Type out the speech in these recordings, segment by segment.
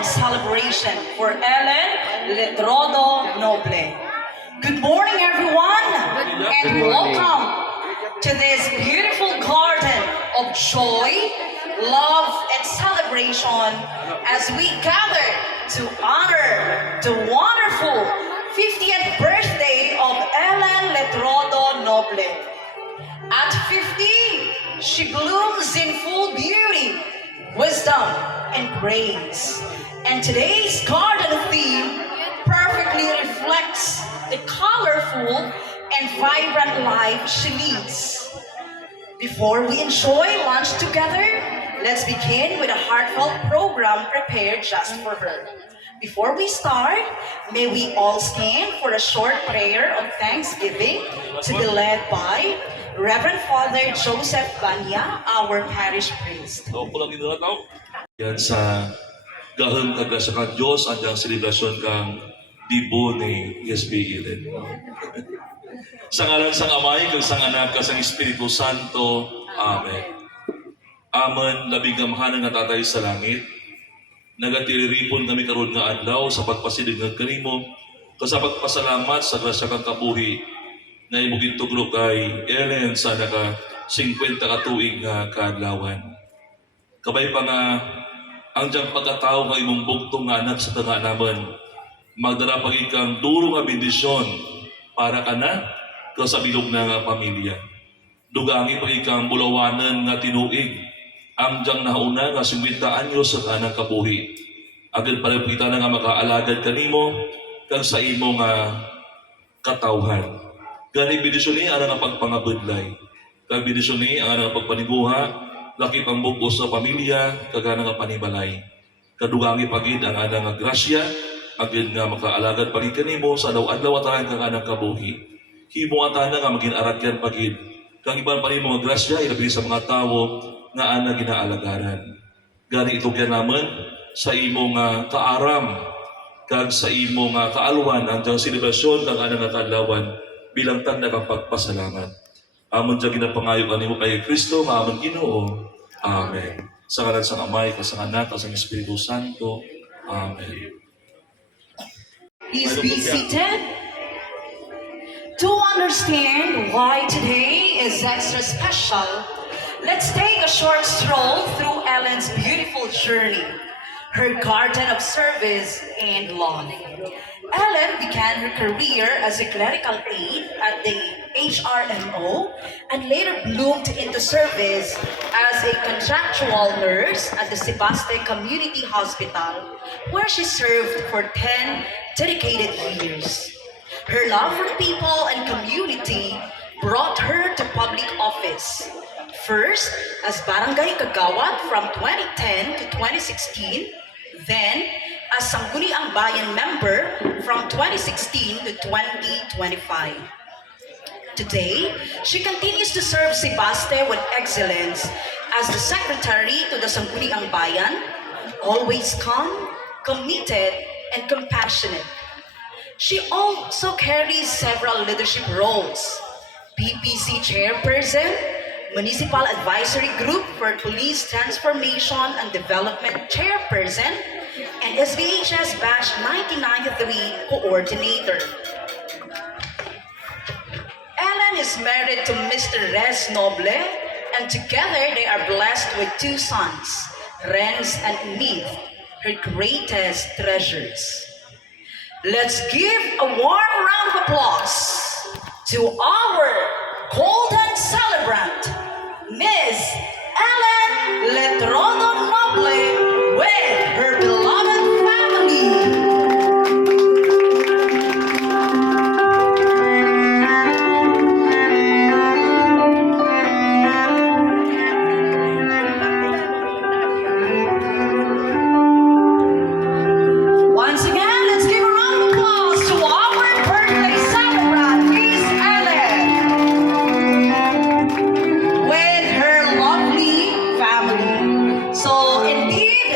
golden celebration for Ellen Letrodo Noble. Good morning, everyone, and welcome to this beautiful garden of joy, love, and celebration as we gather to honor the wonderful 50th birthday of Ellen Letrodo Noble. At 50, she blooms in full beauty, wisdom, and grace. And today's garden theme perfectly reflects the colorful and vibrant life she leads. Before we enjoy lunch together, let's begin with a heartfelt program prepared just for her. Before we start, may we all stand for a short prayer of thanksgiving to be led by Reverend Father Joseph Banya, our parish priest. Yan sa gaheng kagrasya kang Diyos, andang selebrasyon kang dibo ni SBE din. Sa ngalan sang Amay, kag sang Anak, kag sang Espiritu Santo. Amen. Amen, labing gamhanan nga Tatay sa langit. Nagatiliripon kami karon nga adlaw sa pagpasilig ng kanimo, sa pagpasalamat sa grasya kang kabuhi na imong gituglok kay Ellen sa naka 50 ka tuig nga kaadlawan. Kabay pa nga ang diyang pagkatao nga imong bugtong nga anak sa tanga naman, magdala pag ikang duro nga bendisyon para ka na sa bilog na nga pamilya. Dugangi pag ikang bulawanan nga tinuig, ang diyang nauna nga 50 anyos sa kanang kabuhi. Agad pala kita na nga makaalagad kanimo kag sa imo nga katawhan. Gani bendisyon ni ang nga pagpangabudlay. Kag bendisyon ni ang nga pagpaniguha, laki pang bugos sa pamilya, kagana nga panibalay. Kadugangi pagid ang ana nga grasya, agad nga makaalagad pagid kanimo sa adlaw-adlaw atahan kang anang kabuhi. Himo atana nga maging aratyan pagid. Kang iban pa nimo nga grasya ilabi sa mga tawo nga ana ginaalagaran. Gani ito kaya naman sa imo nga kaaram kag sa imo nga kaalwan ang selebrasyon kang ana nga kadlawan bilang tanda kang pagpasalamat. Amon dyan ginapangayo kanimo kay Kristo, maamon Ginoo. Amen. Sa ngalan sang Amay, sa Anak, sa Espiritu Santo. Amen. Please be seated. To understand why today is extra special, let's take a short stroll through Ellen's beautiful journey, her garden of service and love. Ellen began her career as a clerical aide at the HRMO and later bloomed into service as a contractual nurse at the Sebaste Community Hospital, where she served for 10 dedicated years. Her love for people and community brought her to public office. First, as Barangay Kagawad from 2010 to 2016, then as Sangguniang Bayan member from 2016 to 2025. Today, she continues to serve Sebaste with excellence as the secretary to the Sangguniang Bayan, always calm, committed, and compassionate. She also carries several leadership roles: PPC chairperson, Municipal Advisory Group for Police Transformation and Development chairperson, and SVHS Batch 1993 coordinator. Ellen is married to Mr. Res Noble, and together they are blessed with 2 sons, Renz and Meath, her greatest treasures. Let's give a warm round of applause to our golden celebrant, Miss Ellen Letrodo Noble, with her beloved family. Once again, let's give a round of applause to our birthday celebrant, Miss Ellen, with her lovely family. So indeed,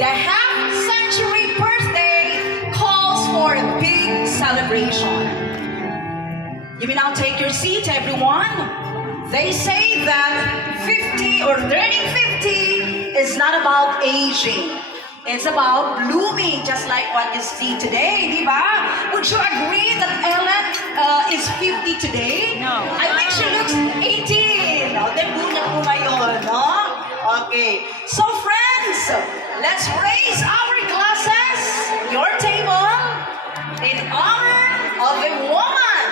the half-century birthday calls for a big celebration. You may now take your seat, everyone. They say that 50 or turning 50 is not about aging, It's about blooming, just like what you see today, di ba? Would you agree that Ellen is 50 today? No. I think she looks 18. No, debut na po ngayon, no? Okay. So friends, let's raise our glasses, your table, in honor of a woman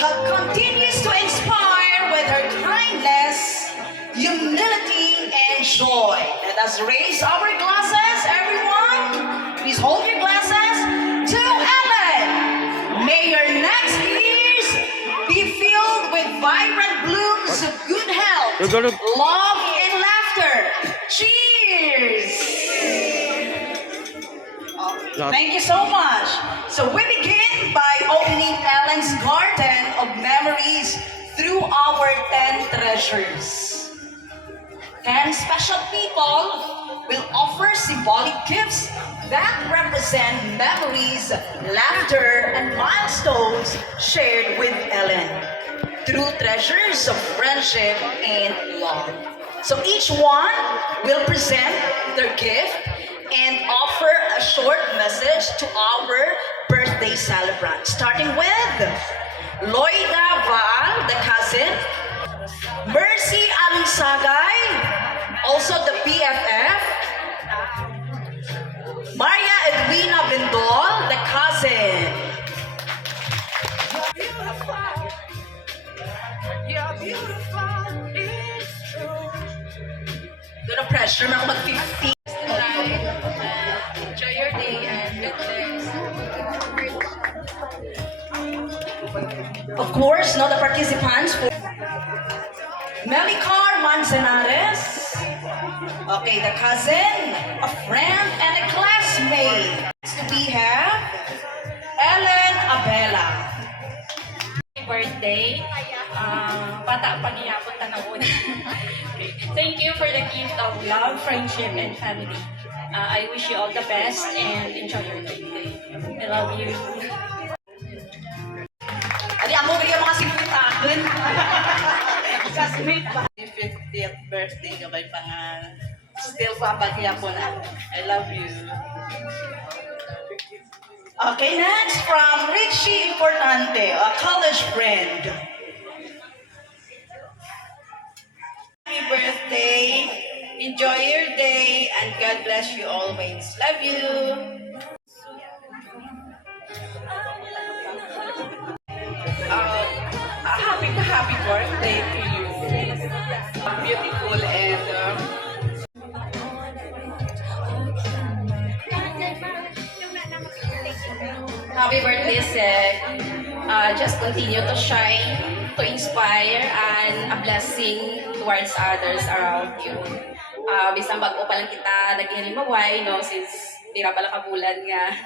who continues to inspire with her kindness, humility, and joy. Let us raise our glasses, everyone. Please hold your glasses to Ellen. May your next years be filled with vibrant blooms of good health, love, and laughter. Cheers! Thank you so much. So we begin by opening Ellen's garden of memories through our 10 treasures. 10 special people will offer symbolic gifts that represent memories, laughter, and milestones shared with Ellen through treasures of friendship and love. So each one will present their gift and offer a short message to our birthday celebrant, starting with Loida Val, the cousin, Mercy Alunsagay, also the BFF, Maria Edwina Bindol, the cousin. Gonna pressure na ako mag-50. Enjoy your day and good days. Of course, no, the participants for Melicar Manzanares. Okay, the cousin, a friend, and a classmate. Next we have Ellen Abela. Birthday. Bata pa niya po tanawon. Thank you for the gift of love, friendship, and family. I wish you all the best and enjoy your birthday. I love you. Adi, amo bigyan mga simputakon. Classmate pa. 50th birthday ka ba pangan? Still papagya po na. I love you. Okay, next from Richie Importante, a college friend. Happy birthday. Enjoy your day and God bless you always. Love you. Happy birthday to you. Beautiful and Happy birthday, Sek. Just continue to shine, to inspire, and a blessing towards others around you. Bisan bago pa lang kita nag-ilimaway, no, since tira pala kabulan nga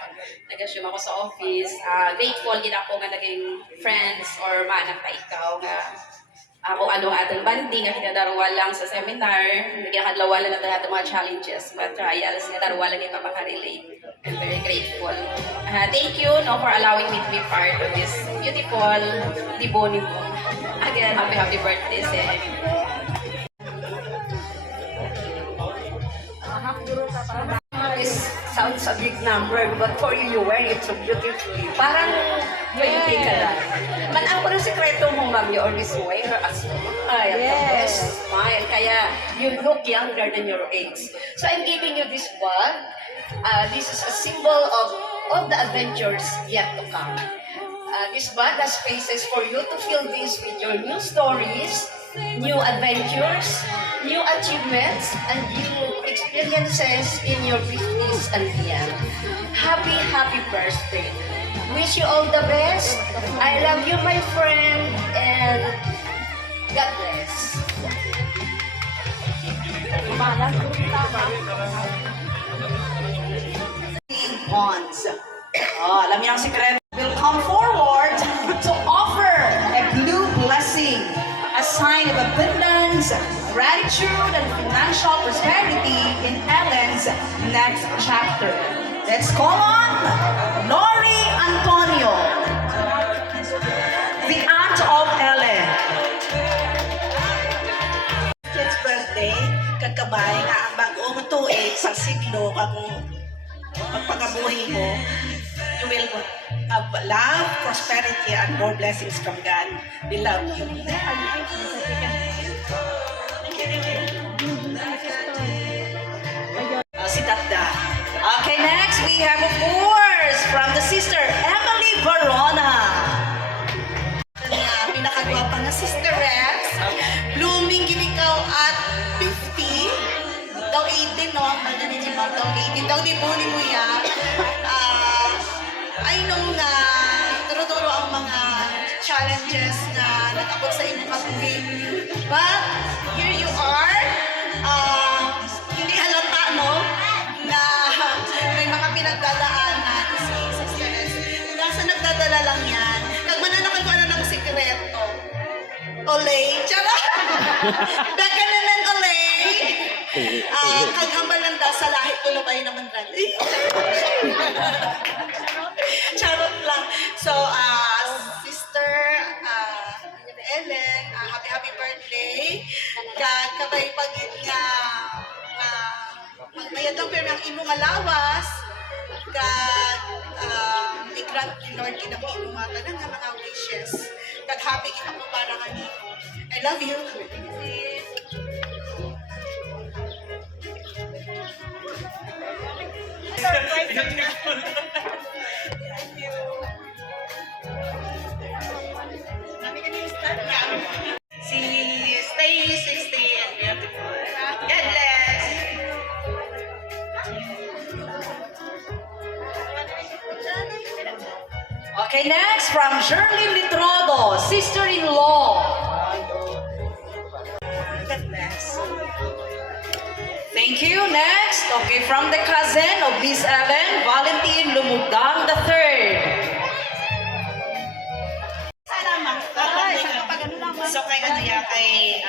nag-assume ako sa office. Grateful gid ako nga naging friends or manak ka ikaw nga kung ano atong banding nga kinadarwa lang sa seminar, nagkakadlawa lang natin atong mga challenges, mga trials, kinadarwa lang ito makarelate. I'm very grateful. Thank you no, for allowing me to be part of this beautiful Diboni mo. Again, happy birthday, Sek. this sounds a big number, but for you, you wear it so beautifully. Parang 20 ka lang. Man, ang parang sekreto mo, ma'am, you always wear a smile, the best smile. Kaya you look younger than your age. So I'm giving you this bag. This is a symbol of all the adventures yet to come. This bag has spaces for you to fill this with your new stories, new adventures, new achievements, and new experiences in your 50s and beyond. Happy birthday. Wish you all the best. I love you, my friend, and God bless. Bonds. Alam niyo ang sikreto. Will come forward to offer a blue blessing, a sign of abundance, gratitude, and financial prosperity in Ellen's next chapter. Let's call on Lori Antonio, the aunt of Ellen. Kids birthday, kagkabay nga ang bagong tuig, sa siglo kung pagpagabuhi mo, you will have love, prosperity, and more blessings from God. We love you. Si Tatda. Okay, next we have, of course, from the sister, Emily Verona. Kanya pinakagwapa na Sister Rex, blooming ginikaw at 50. Daw 18, no? Ano ni Ma'am? Daw 18. Daw di buli mo yan. I know na turo-turo ang mga challenges na nag-abot sa inyong kabuhi. But, here you are. Hindi halata, no? Na may mga pinagdadaanan si Sister Rex. Nasa nagdadala lang yan. Kag mananakan ko ano ng sikreto. Olay. Charot! Daga na ng olay. Kag hambal ng sa lahit ko na ba yun naman rin? Charot lang. So, Sister Ellen, happy birthday. Kag kabay pagin nga magbayad ang pero ang imong alawas. Kag i-grant ni Lord kinang imong mga wishes. Kag happy kita ko para kanino. I love you. Stay 60 and beautiful. God bless. Okay, next from Shirley Litrodo, sister-in-law. God bless. Thank you. Next, okay, from the cousin of Miss Ellen, Valentine Lumugdang III. Salamat. So kay kay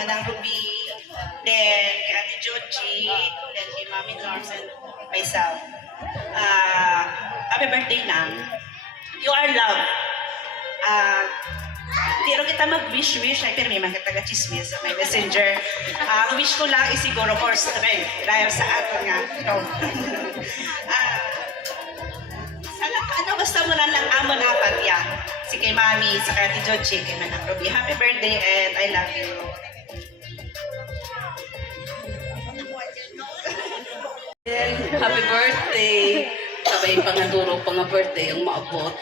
Manang Ruby, then kay Ate Georgie, then kay Mami Norms and myself. Happy birthday na. You are loved. Pero kita mag-wish, ay pero may mga taga-chismis sa may messenger. Ang wish ko lang is siguro course, okay, dahil sa ato nga. Ano basta mo na lang amon apat ya. Si kay Mami, sa kay Ate Georgie, kay Manang Ruby. Happy birthday and I love you. Happy birthday! Sabay pangaturo pang birthday ang maabot.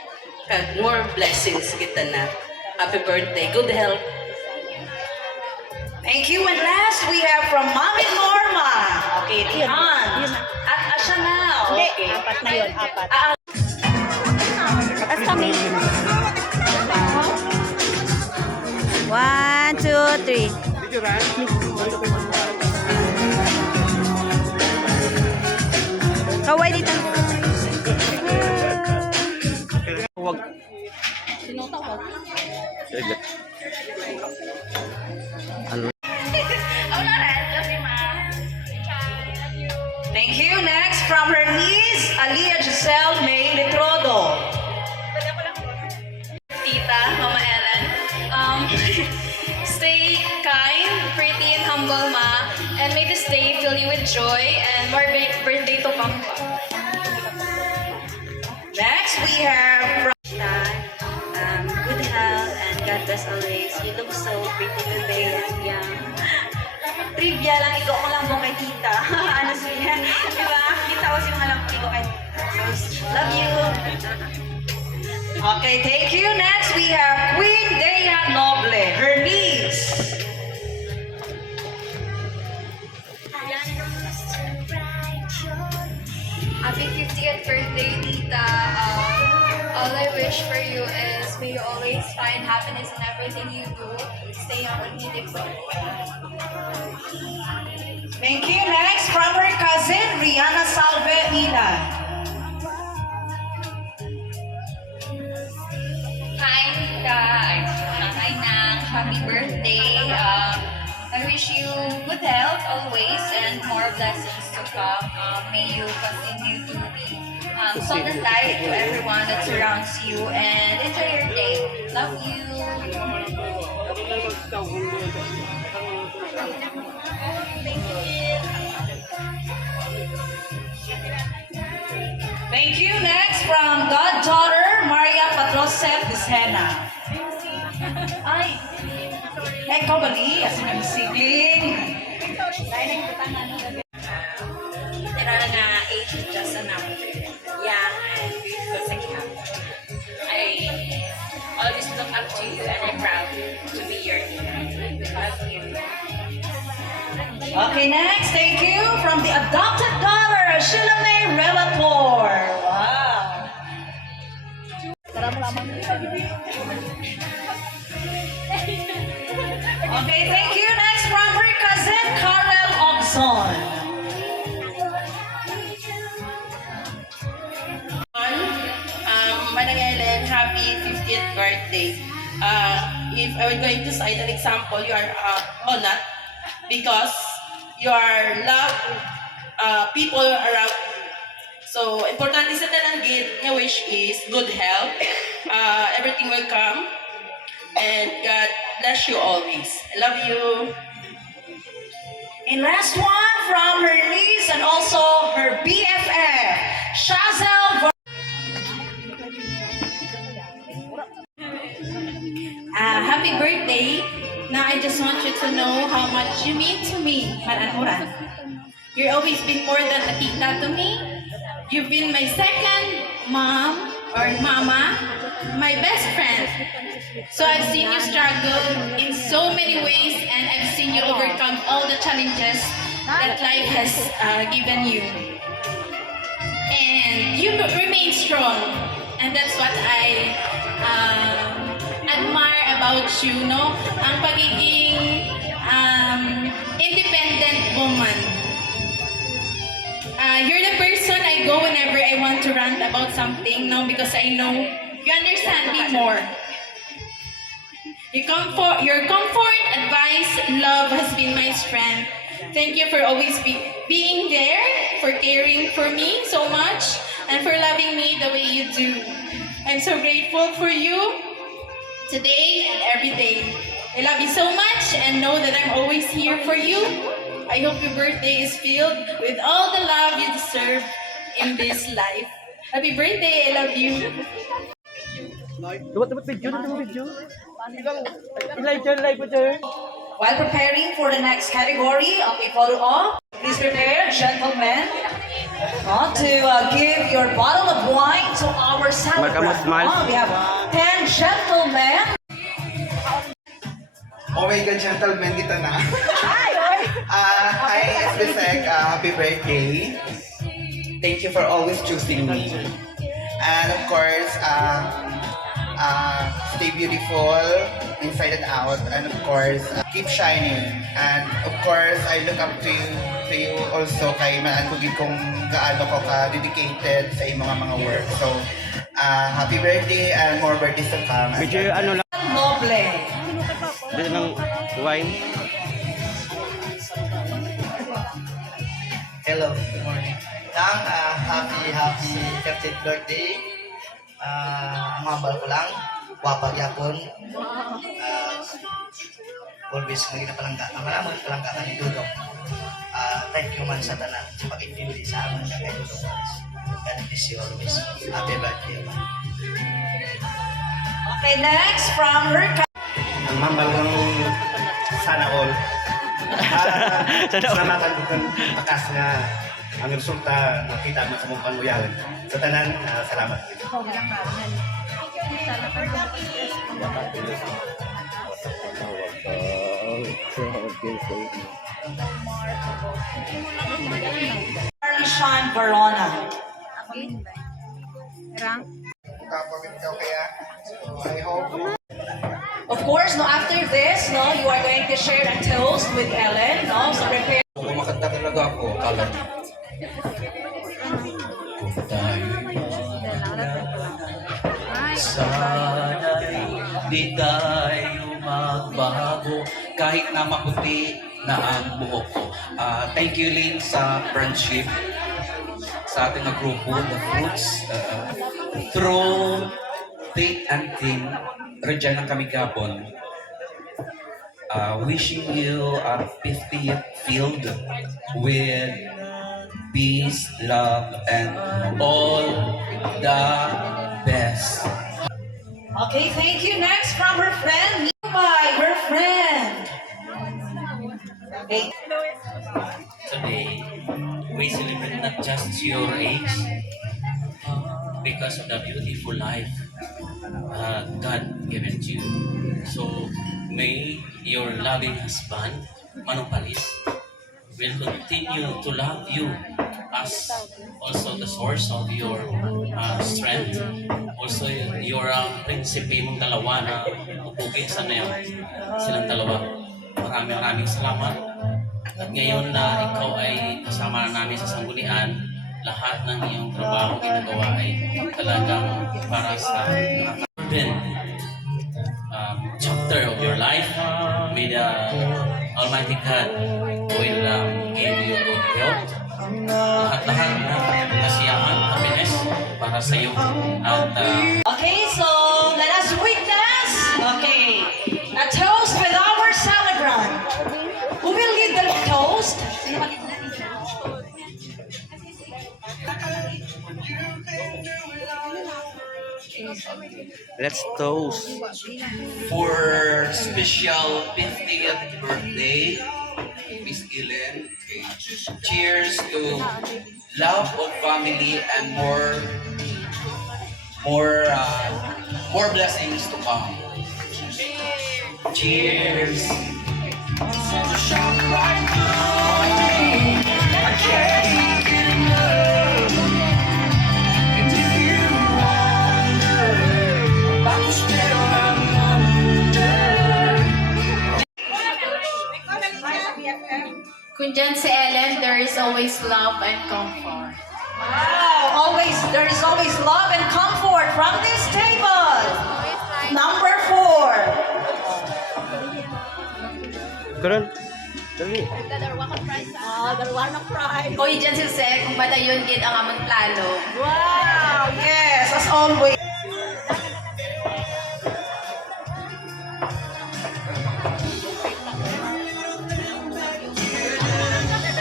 Kag more blessings kita na. Happy birthday. Good health. Thank you. And last, we have from Mami Norma. Okay, Tihan. At Asya na. Okay. Apat na yun, apat. Tapos kami. 1, 2, 3. Kaway dito. Thank you. Next, from her niece, Alia Giselle May Litrodo. Tita, Mama Ellen. Stay kind, pretty, and humble, Ma. And may this day fill you with joy and more birthday to come. Next, we have from Good health and God bless always. You look so pretty today and young. Trivia lang, ikaw ko lang mo kay tita. Honestly, diba? Kita ko si mga lang ko kay tita. So, love you. Okay, thank you. Next, we have Queen Dea Noble, her niece. Happy 50th birthday, Tita. All I wish for you is may you always find happiness in everything you do. Stay optimistic. Thank you. Next, from her cousin, Rihanna Salve Ila. Hi, Tita. Nanay ng happy birthday. I wish you good health always and more blessings to come. May you continue to be salt and light to everyone that surrounds you and enjoy your day. Love you. Thank you. Next from goddaughter Maria Patrosep Disena. Ay, ikaw bali, as in sibling. Literal nga, age is just a number. Young and beautiful sa gihapon. I always look up to you and I'm proud to be your teacher. Love you. Okay, next, thank you from the adopted daughter, Sheila May Relator. Wow. Okay, thank you. Next from her cousin, Carmel Ogson. Manang Ellen, happy 50th birthday. If I were going to cite an example, you are honored because you are love people around you. So, importante sa tanan gid nga wish is good health. Everything will come. And God bless you always. I love you. And last one from her niece and also her BFF, Shazel. Happy birthday. Now I just want you to know how much you mean to me, Maranuran. You've always been more than a tita to me. You've been my second mom or mama, my best friend. So I've seen you struggle in so many ways and I've seen you overcome all the challenges that life has given you. And you remain strong. And that's what I admire about you, no? Ang pagiging independent woman. You're the person I go whenever I want to rant about something, no? Because I know you understand me more. Your comfort, advice, love has been my strength. Thank you for always being there, for caring for me so much, and for loving me the way you do. I'm so grateful for you today and every day. I love you so much and know that I'm always here for you. I hope your birthday is filled with all the love you deserve in this life. Happy birthday, I love you. While preparing for the next category of a photo op, please prepare, gentlemen, to give your bottle of wine to our celebrant. We have 10 gentlemen. Oh my God, gentlemen, kita na. Hi, SBSEC, happy birthday. Thank you for always choosing me. And of course, stay beautiful inside and out. And of course, keep shining. And of course, I look up to you also kay maanugin kung gaano ko ka-dedicated sa iyong mga work. So, happy birthday and more birthdays to come. Medyo ano lang, Noble. dito ng wine. Hello, good morning. Tang, happy 50th birthday. Mabal ko lang, wapag yapon. Always naging napalangga. Maraming palangga ka ni Dudong. Thank you man sa tanan sa pag-intindi sa amin na kay Dudong. God bless you always. Happy birthday. Okay, next from her Ang mambal ng sana all. Salamatan ko kang bakas nga ang resulta nakita mo sa mong panguyawan. Sa tanan, salamat. Sean Verona. Kapag ikaw kaya, I hope Of course, no, after this, no, you are going to share a toast with Ellen, no? So prepare. Kung makanta talaga ako, kalan. Kung tayo'y sana'y di tayo magbago kahit na maputi na ang buhok ko. Thank you, Lynn, sa friendship sa ating grupo, The Fruits. Through thick and thin, Regina kami gapon. Wishing you a 50th filled with peace, love, and all the best. Okay, thank you. Next from her friend, by her friend. Okay. Today, we celebrate not just your age, because of the beautiful life God given to you. So, may your loving husband, Manong Palis, will continue to love you as also the source of your strength. Also, your prinsipe mong dalawa na upugin sa na silang dalawa. Maraming salamat. At ngayon na ikaw ay kasama namin sa sanggunian, lahat ng iyong trabaho ginagawa ay talagang para sa chapter of your life. May the Almighty God will give you good health. Lahat-lahat ng kasiyahan, happiness para sa iyo. At Okay, so let us witness. Okay, a toast with our celebrant. Who will lead the toast? Let's toast. for special 50th birthday, Miss Ellen, cheers to love of family and more blessings to come. Cheers. Kung dyan si Ellen, there is always love and comfort. Wow, there is always love and comfort from this table. Number 4. Karon, dali. Oy, dyan si Sek, kung bata yun, gid ang amang plano. Wow, yes, as always.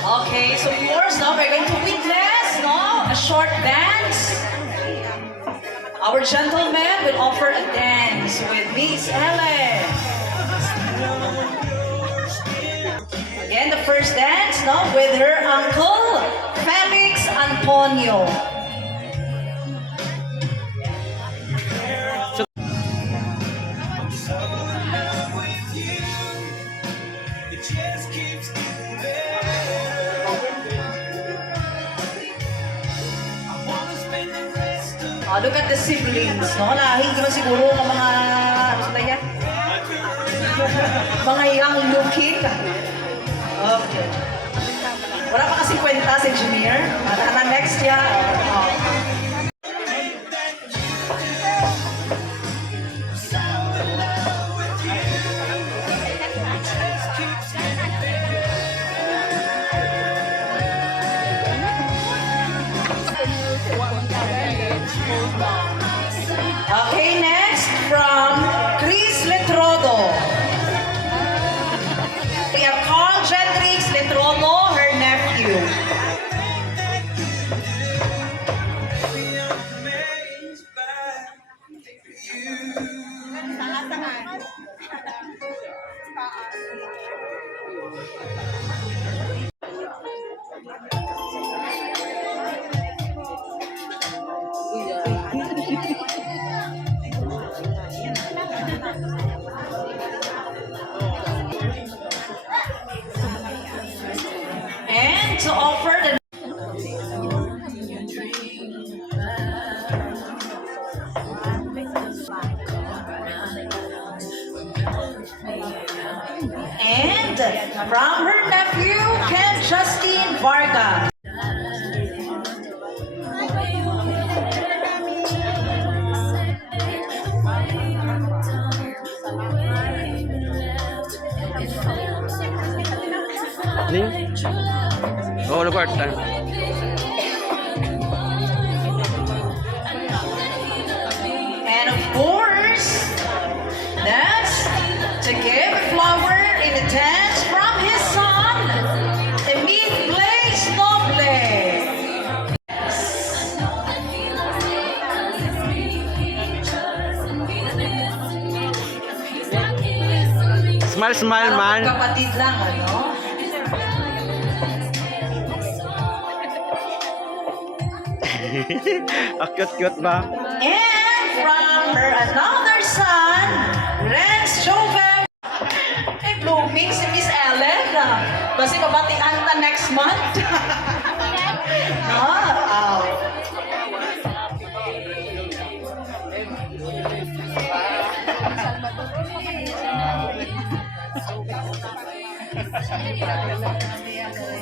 Okay, so of course, now we're going to witness, a short dance. Our gentleman will offer a dance with Miss Ellen. Again, the first dance, with her uncle, Felix Antonio. Look at the siblings, Lahing naman siguro ng mga, mga young looking. Okay. Wala pa kasi kwenta si Engineer. At next year. Okay, next from Chris Letrodo. We have Carl Jedrix Letrodo, her nephew. And to offer the and from her nephew, Ken Justine Vargas. Ning? Oo, nag-part-time. And of course, that's to give a flower in a dance from his son, Emil Blaze Noble. Smile, smile, man. Kapatid lang, ano? Cute ba? And from her another son, Renz Joven. Ay, blooming si Miss Ellen. Basi mabatian ta next month. Ah,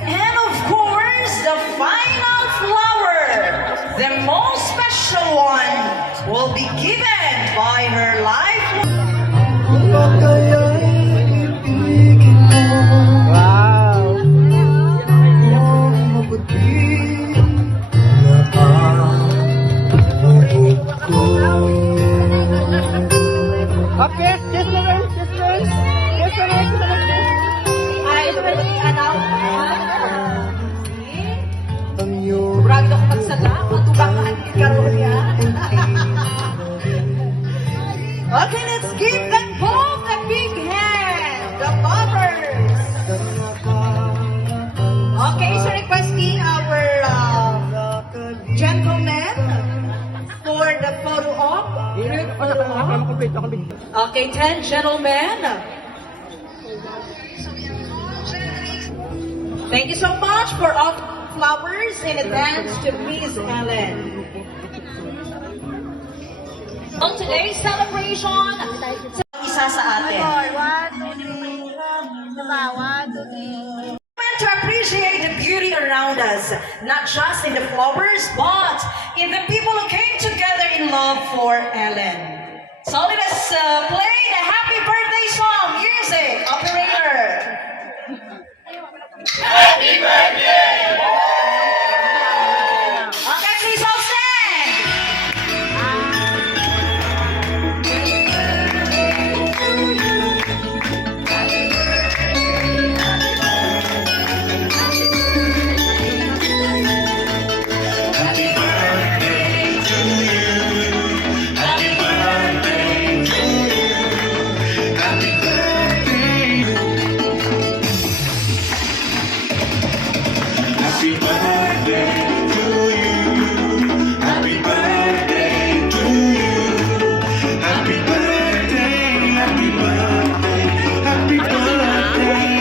And of course, the final flower, the most special one, will be given by her life. Wow. Okay, this one, this one. This one, Ay, ito ba yung anaw? Brag ako magsala. Matubangan karoon niya. Okay, let's give them both a big hand. The lovers. Okay, so requesting our gentlemen for the photo op. Okay, 10 gentlemen. Thank you so much for all flowers in advance to Miss Ellen. On today's celebration, Isa sa atin. To appreciate the beauty around us, not just in the flowers, but in the people who came together in love for Ellen. So let us play the happy birthday song. Music, operator. Happy birthday! Okay, please all stand.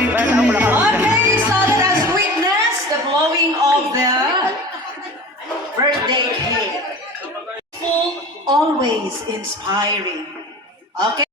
Okay, so let us witness the blowing of the birthday cake. Full, always inspiring. Okay.